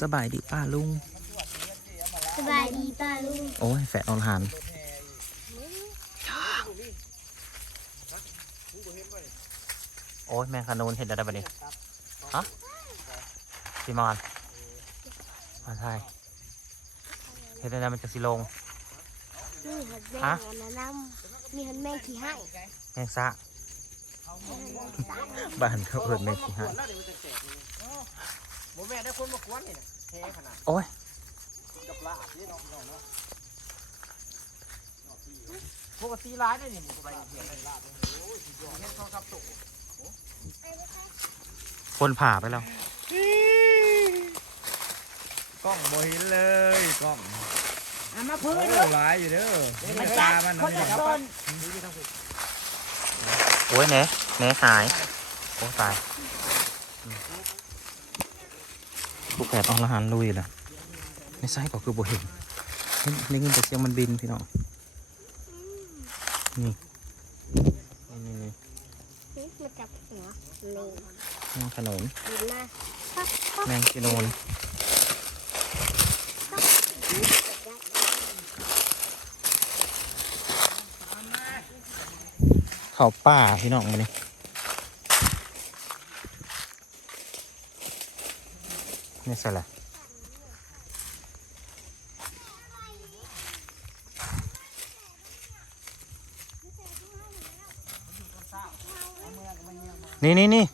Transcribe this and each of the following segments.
สบายดีป้าลุง สบายดีป้าลุง โอ้ยแฝดอรหันต์โอ้ยแมงคานูนเห็นได้ปะนี่ฮะพี่มอนมาใช่เห็นได้มันจะสิลงนี่หัดแม่ฮะงอันนั้นน้ำมีหันแม่ขี้ให้แมงซะบ้านเขาเอิดแมงขี้หายโมแม่ได้คนมากวนนี่นะแท้ขนาดโอ้ยกับลาบนี่น้องน้องเนาะปกติร้ายได้นี่ผมไปเห็นเลยลาบเลยโอ้ยสุดยอดเห็นเขาครับตุกคนผ่าไปแล้วกล้องบ่เห็นเลยกล้องอะมาพื้นโอ้เลยหลายอยู่เด้อมันตาจับมันคนนี่ละต้นโอ้ยเนะเนะหายโอ้ตายอืม ผู้แฝดอรหันลุยล่ะไม่ใช่ก็คือบ่เห็นนได้ยินแต่เสียงมันบินพี่น้องนี่นี่นี่นี่นี่มาจับหัวเลยแมงขนุนดีมแมงกิโนนเขาป่าพี่น้องมานี่ นี่ใช่ละนี่นี่นี่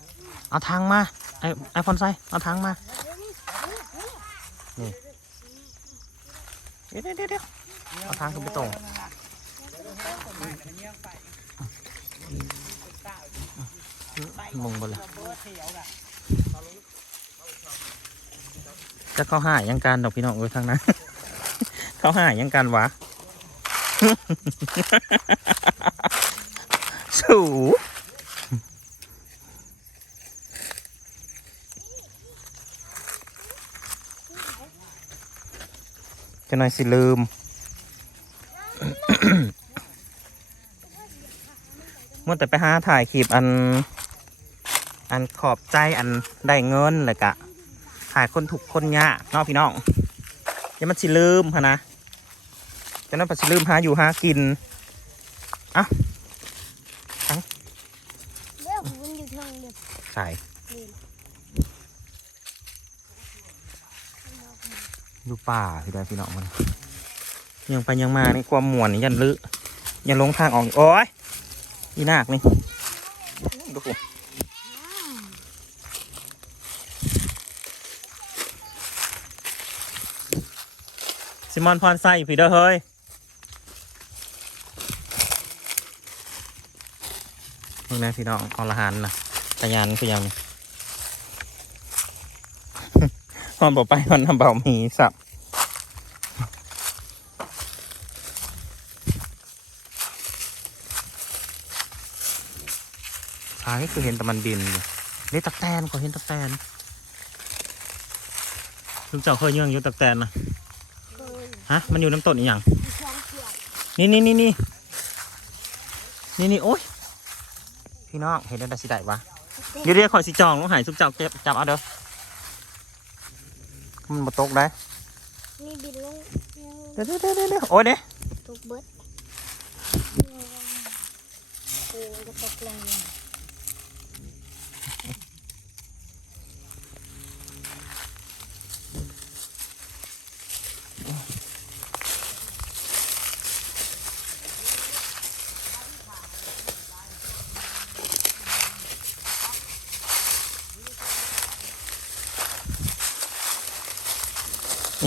เอาทางมา ไอไอพอนไซเอาทางมา นี่เดี๋ยวเดี๋ยวเดี๋ยวเอาทางขึ้นไปตรงมงบนเลย จะเข้าหายังการดอกพี่น้องเอ้ยทางนั้นเข้าหายังการวะสูจะหน่อยสิลืมเมื่อแต่ไปหาถ่ายคลิปอัน อันขอบใจอันได้เงินเลยกะ ถ่ายคนถูกคนยากเนาะพี่น้องยังมันสิลืมฮะนะจะนั้นปัสิลืมหาอยู่หากินเดี๋ยวมันอยู่ทางเดียวใส่อยู่ป่าพี่ได้พี่น้องมันยังไปยังมาในความมวนนี่ยันลึยันลงทางออกโอ้ยอีนากนี่ดูสิ ซิมอนพรไซพี่เด้อเฮ้ยพวกนี้พี่น้องอรหันต์นะตะยานคือยังฮอนบอกไปฮอนทำเบาหมีสับหายคือเห็นแต่มันบินอยู่นี่ตักแตนก็เห็นตักแตนลุงเจ้าเคยเยื่องอยู่ตักแตนนะเคย ฮะ มันอยู่น้ำต้นอีหยังมีช้างนี่นี่นี่นี่นี่นี่โอ้ยพี่น้องเห็นได้สิได้ปะเดี๋ยวเดี๋ยวคอยสิจองลูกหายสุกเจ้าเก็บจับเอาเด้อมันมาตกได้มีบินลงเดี๋ยวเดี๋ยวเดี๋ยวเดี๋ยวโอ้ยเด้ตกเบิดเออจะตกแรง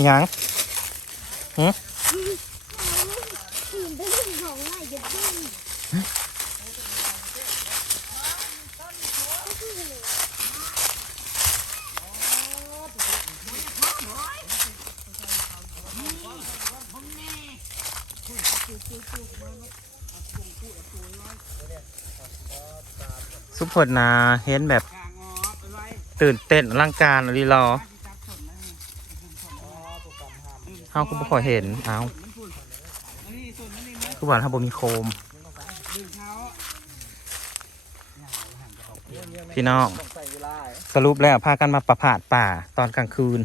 ยังตื่นไปเรื่องของอะไรจะดิ้นซุปเปอร์นาเห็นแบบตื่นเต้นอลังการอะไรรอ เฮาก็บ่ค่อยเห็นเอาคือว่าถ้าบ่มีโคม พี่น้อง สรุปแล้วพากันมาประพาสป่าตอนกลางคืน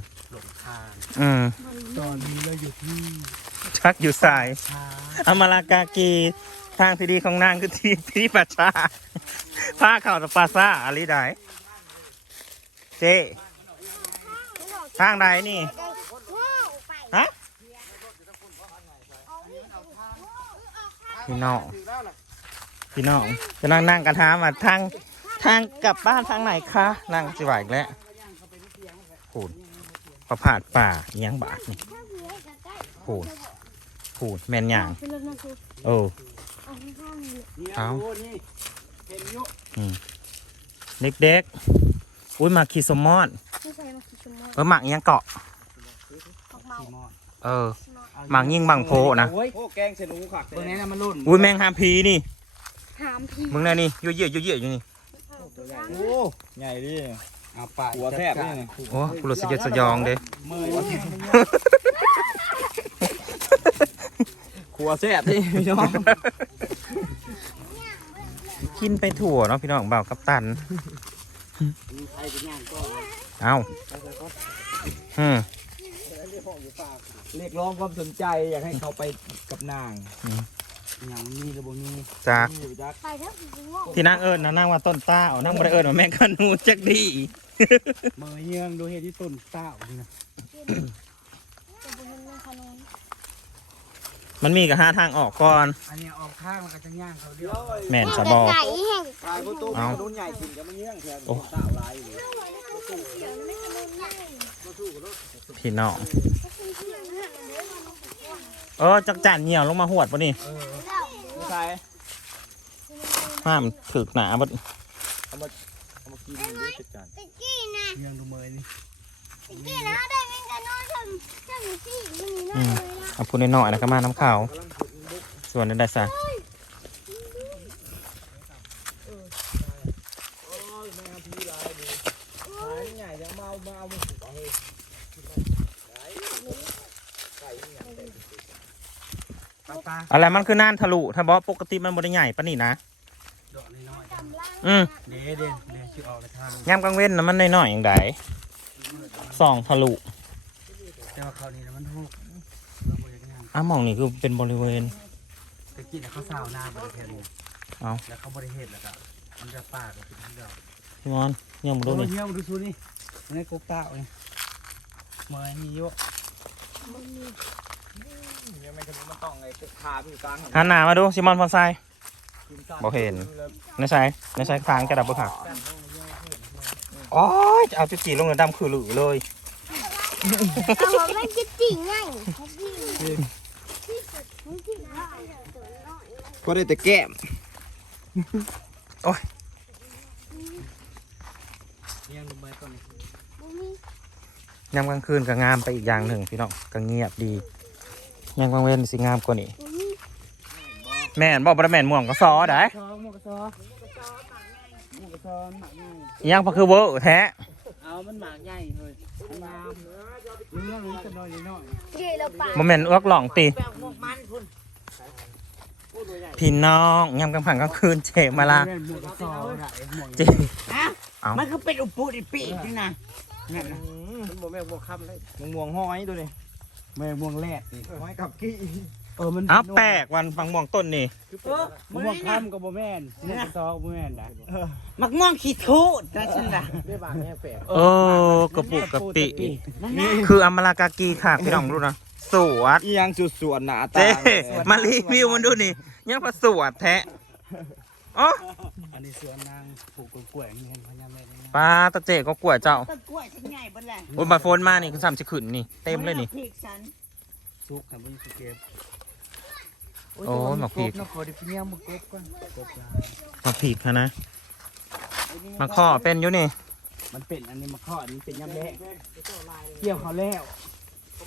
อืมตอนนี้เราอยู่ที่ชักอยู่สายช้าอมาลากากีทางที่ดีของนางคือที่ที่ป่าชาพาเข่าตะปาซาอะไรได้เจทางใดนี่ ว้าวไป ฮะ พี่น้องพี่น้องจะนั่งนั่งกันถามว่าทางทางกลับบ้านทางไหนคะนั่งสิไหวอีกแล้วพูดประพาสป่าอิหยังบาทนี่ถ้าเพื่อนจะใกล้พูดพูดแม่นหยางเป็นรถนะคือโอ้เอาข้างนี้เนี่ยเอาโอ้นี่เห็นอยุเด็กๆอุ้ยหมากขีสมอดไม่ใช่มาคิดสมมติเออหมากอิหยังเกาะออก เมาขี่มอดเออหมากยิ่งบังโพนะโอ้ยโอ้แกงเสนูขักเบอร์นี้นะมันรุ่นอุ้ยแมงฮามพีนี่ถามพี่มึงน่ะนี่ยุ่ยเยี่ยยุ่ยเยี่ยอยู่นี่โอ้ใหญ่ดิเอาปากหัวแทบนี่โอ้กูรู้สึกจะสยองเด้มือครัวแซ่บดิพี่น้องกินไปถั่วเนาะพี่น้องเบาวกับตันใครจะย่างก็เอาอืม เรียกร้องความสนใจอยากให้เขาไปกับนางอย่างนี้หรือบ่มีจาก นี่ไปจักไปเถอะพี่ว่าที่นางเอิญนะนางว่าต้นต้าเอานางบ่ได้เอิญว่าแม่ขนูจักดีมือเยืองดูเหตุที่ต้นเต้านี่นะจะเป็นเรื่องขนมมันมีกับหาทางออกก่อน อันนี้ออกข้างมันก็จะย่างเขาเดียวแม่นสะบอ ไก่แห้งตายประตูเอาโดนใหญ่ขึ้นจะมาเยี่ยงแทนโอ้สาวลายอยู่เสียงไม่ขนมง่ายพี่น้องเสียงเนี่ยเดี๋ยวมัน เออจักจันเหี่ยวลงมาหวดปะนี่แล้วไม่ใช่ห้ามถึกหนาบดเอามากินด้วยจัดการตะกี้นะเยืองดูมือนี่ตะกี้นะได้แมงกะนอนทำทำที่มันนี่น่าเลยนะเอาพูดน้อยๆแล้วก็มาน้ำขาวส่วนนั้นได้ซะ ใหญ่จะมาเอามาเอามาสุกเอาเฮ้ย ปลาปลา อะไรมันคือน่านทะลุถ้าบอกปกติมันบริใหญ่ปะนี่นะดอกน้อยกำลังอืมๆเด้เด้เด้ชื่อออกในทางยามกลางเว้นนะมันน้อยๆอย่างใดสองทะลุแต่ว่าเขานี่นะมันหุกเราบริย่างอ้าวหมองนี่คือเป็นบริเวณตะกี้น่ะเขาสาวนาบริเทนเอา แล้วเขาบริเทศแล้วก็มันจะปากกับเป็นที่ดอกพี่มอนยังบ่ดูรู้นี่นี่เงี้ยดูซูนี่มันให้กบเต้าเนี่ยมือมีเยอะ เนี่ยไม่ถึงมันต้องไงขาอยู่กลางหันหน้ามาดูซิมอนพอนไซกินกันบ่เห็นในใช้ในใช้ทางกระดับบ่ค่ะโอ้ยจะเอาจุดจีลงในดำคือหลือเลยเอาบอกแม่จะจริงไงเขาจริงที่สุดมันจริงได้ตัวน้อยก็ได้แต่แก้มเงี้ยดูใบต้นนี้บุมียามกลางคืนก็งามไปอีกอย่างหนึ่งพี่น้องก็เงียบดี ยามกลางเว้นสิงามกว่านี้บุมีแม่นบอกบ่ได้แม่นม่วงก็ซอได้ซอหมวกซอหมวกซอหมากใหญ่อิหยังพอคือเวอร์แท้เอามันหมากใหญ่เลยมันงามเนื้อรู้จะน้อยน้อยเกเราป่าบ่แม่นเอื้อกหล่องติแปลงหมวกมันคุณพี่น้องยามกลางผังกลางคืนเจมาละหมวกซอได้หมวกเจเอามัมันคือเป็นอุปุดิปีกนี่นะนี่นนะมันบ่แม่นบ่คำเลยมึงม่วงห้อยตัวนี้ แม่ม่วงแรดดิห้อยกับกี้เออมันเอาแปลกวันฟังม่วงต้นนี่เออม่วงคำกับโบแมนหมวกซอกับโบแมนได้มักม่วงขี้ทูดนะฉันนะได้บางแง่แปลกเออกระปุกกระปินั่นนะคืออมรากากีค่ะพี่น้องรู้นะสวดอีหยังสุดส่วนหนาเจตามารีวิวมันดูนี่ยังผสวดแท้อ๋อ อันนี้สวนนางปลูกกล้วยๆนี่เห็นพญาแม่นี่นะปลาตะเจก็กลัวเจ้าต้นกล้วยฉันใหญ่เบนแหละบนบาโฟนมานี่คุณสามสิขึ้นนี่เต็มเลยนี่พริกฉันซุกครับมันสิเก็บโอ้ยหมอกพริกนกขอดิเพียงมากบก่อนกบยามาผีกค่ะนะ มาข้อเป็นอยู่นี่ มันเป็นอันนี้มาข้ออันนี้เป็นยำแร่เกี่ยวเขาแล้ว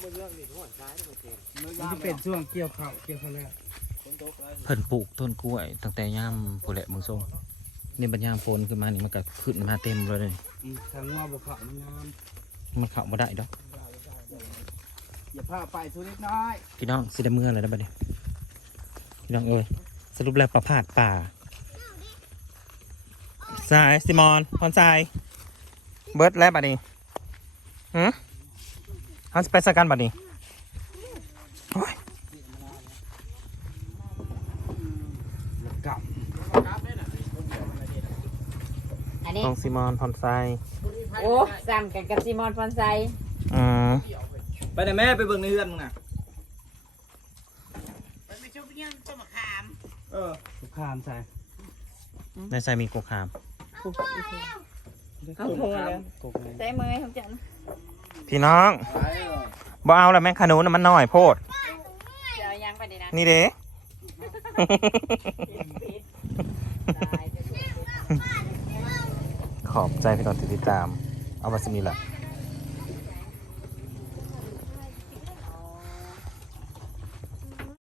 มันจะเป็นช่วงเกี่ยวเขาเกี่ยวเขาแล้วเพิ่นปลูกต้นกล้วย ตั้งแต่ย่ามผู้แหละมือส้ม นี่บัญยามฝนขึ้นมานี่มันก็ขึ้นมาเต็มเลยนี่อืมทางว่าบุเขามันงามมันเข้ามาได้ดอกอย่าพาไปทุนิดน้อยพี่น้องสิได้เมื่ออะไรได้บัดนี้พี่น้องเอ้ยสรุปแล้วประพาสป่าสายซิมอนพรสายเบิร์ดแล้วบัดนี้หืมเขาจะไปสกันบัดนี้โอ้ย กลับ อันนี้ต้องซิมอนพอนไซโอ้ซ้ำกันกับซีมอนฟอนไซอืมไปไหนแม่ไปเบิ่งในเฮือนมึงน่ะเออทุกขามใส่ในไซมีกุกขาม เอาโทรแล้วกกเลยใส่มือของจันพี่น้องบ่เอาแล้วแม่งขนุนน่ะมันน้อยโพดเดี๋ยวยังไปดีนะ นี่เด้ ตายจะ ขอบใจพี่น้องที่ติดตาม เอามาสมีละ